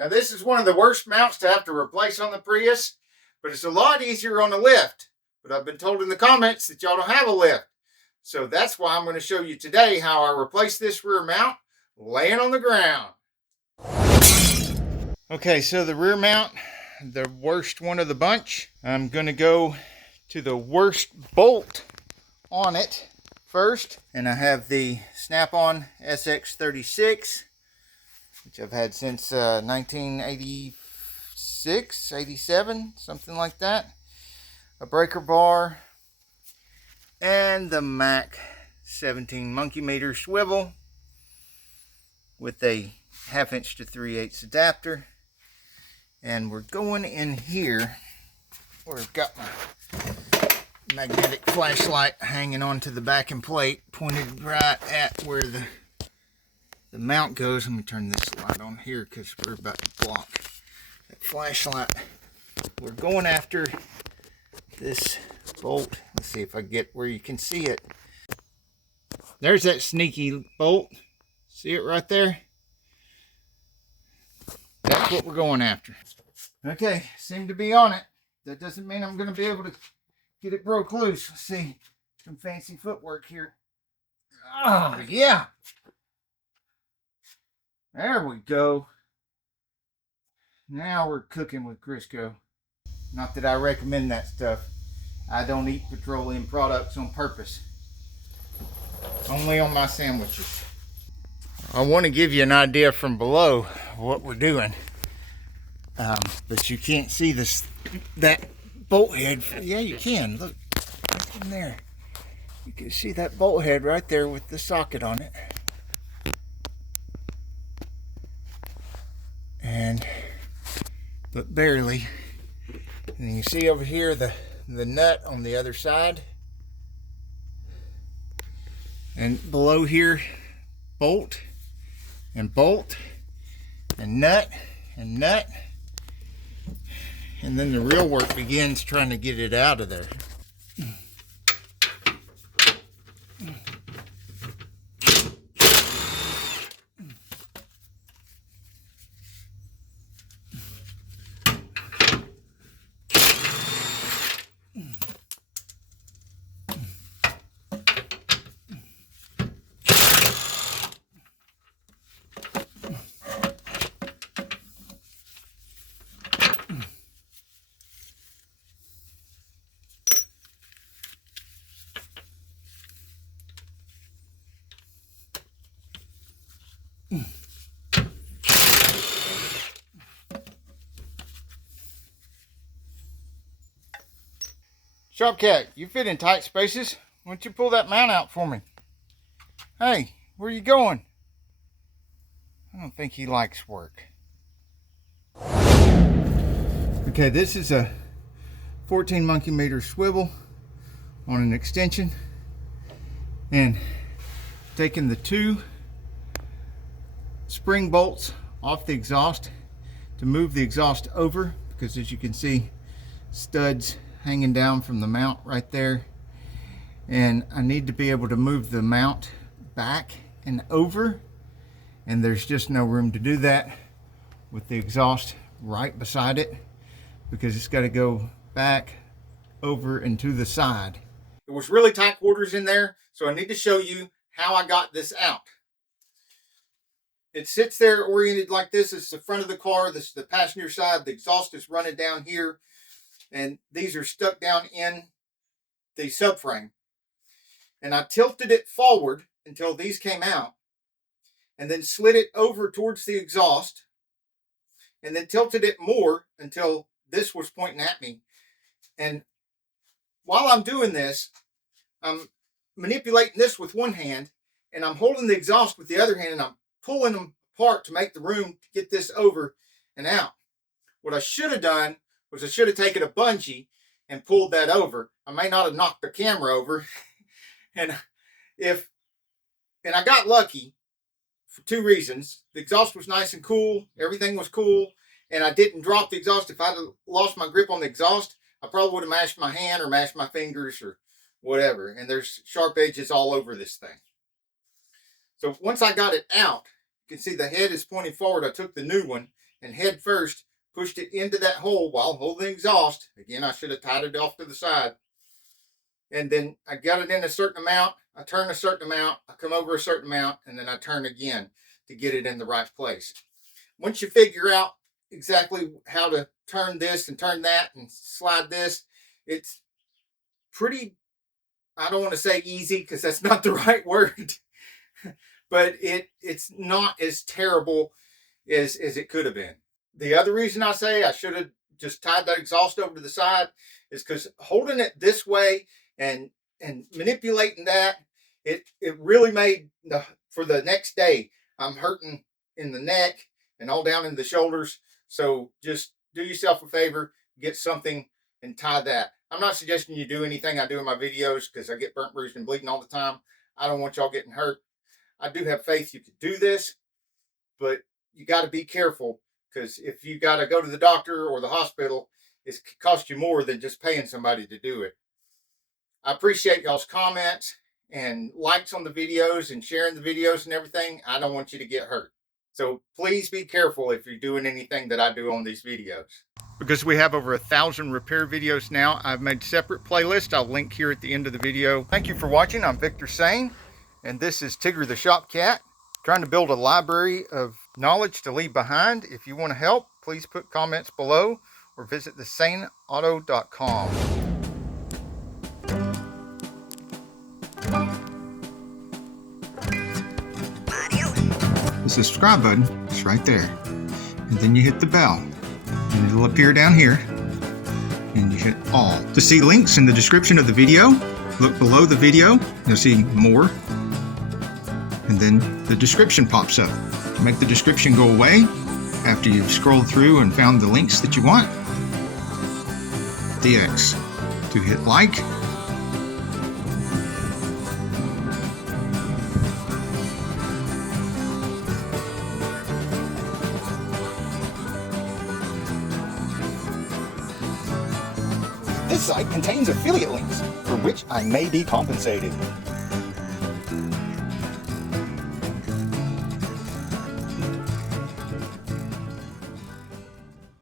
Now this is one of the worst mounts to have to replace on the Prius, but it's a lot easier on the lift. But I've been told in the comments that y'all don't have a lift. So that's why I'm going to show you today how I replace this rear mount laying on the ground. Okay, so the rear mount, the worst one of the bunch. I'm going to go to the worst bolt on it first. And I have the Snap-on SX36, which I've had since 1986, 87, something like that. A breaker bar, and the Mac 17 monkey meter swivel with a 1/2 inch to 3/8 adapter. And we're going in here where I've got my magnetic flashlight hanging onto the backing plate, pointed right at where the mount goes. Let me turn this light on here because we're about to block that flashlight. We're going after this bolt. Let's see if I get where you can see it. There's that sneaky bolt. See it right there? That's what we're going after. Okay, seem to be on it. That doesn't mean I'm going to be able to get it broke loose. Let's see. Some fancy footwork here. Oh, yeah. There we go. Now we're cooking with Crisco. Not that I recommend that stuff. I don't eat petroleum products on purpose. Only on my sandwiches. I want to give you an idea from below what we're doing. But you can't see that bolt head. Yeah, you can. Look in there. You can see that bolt head right there with the socket on it. But barely. And you see over here the nut on the other side. And below here, bolt and bolt and nut and nut. And then the real work begins trying to get it out of there. Sharp Cat, you fit in tight spaces. Why don't you pull that mount out for me? Hey, where are you going? I don't think he likes work. Okay, this is a 14 monkey meter swivel on an extension. And taking the 2 spring bolts off the exhaust to move the exhaust over, because as you can see, studs hanging down from the mount right there, and I need to be able to move the mount back and over, and there's just no room to do that with the exhaust right beside it, because it's got to go back, over, and to the side. It was really tight quarters in there, so I need to show you how I got this out. It sits there oriented like this. It's the front of the car. This is the passenger side. The exhaust is running down here, and these are stuck down in the subframe. And I tilted it forward until these came out, and then slid it over towards the exhaust, and then tilted it more until this was pointing at me. And while I'm doing this, I'm manipulating this with one hand, and I'm holding the exhaust with the other hand, and I'm pulling them apart to make the room to get this over and out. What I should have done was I should have taken a bungee and pulled that over. I may not have knocked the camera over. and I got lucky for 2 reasons. The exhaust was nice and cool. Everything was cool. And I didn't drop the exhaust. If I'd lost my grip on the exhaust, I probably would have mashed my hand or mashed my fingers or whatever. And there's sharp edges all over this thing. So once I got it out, you can see the head is pointing forward. I took the new one and head first pushed it into that hole while holding the exhaust. Again, I should have tied it off to the side. And then I got it in a certain amount, I turn a certain amount, I come over a certain amount, and then I turn again to get it in the right place. Once you figure out exactly how to turn this and turn that and slide this, it's pretty, I don't want to say easy because that's not the right word, but it's not as terrible as it could have been. The other reason I say I should have just tied that exhaust over to the side is because holding it this way and manipulating that, it really made for the next day, I'm hurting in the neck and all down in the shoulders. So just do yourself a favor, get something and tie that. I'm not suggesting you do anything I do in my videos because I get burnt, bruised, and bleeding all the time. I don't want y'all getting hurt. I do have faith you could do this, but you got to be careful, because if you got to go to the doctor or the hospital, it could cost you more than just paying somebody to do it. I appreciate y'all's comments and likes on the videos and sharing the videos and everything. I don't want you to get hurt. So please be careful if you're doing anything that I do on these videos. Because we have over 1,000 repair videos now, I've made separate playlists. I'll link here at the end of the video. Thank you for watching. I'm Victor Sane, and this is Tigger the Shop Cat, trying to build a library of knowledge to leave behind. If you want to help, please put comments below or visit thesaneauto.com. The subscribe button is right there, and then you hit the bell and it'll appear down here, and you hit all. To see links in the description of the video, look below the video, you'll see more, and then the description pops up. Make the description go away after you've scrolled through and found the links that you want. The X to hit like. This site contains affiliate links for which I may be compensated.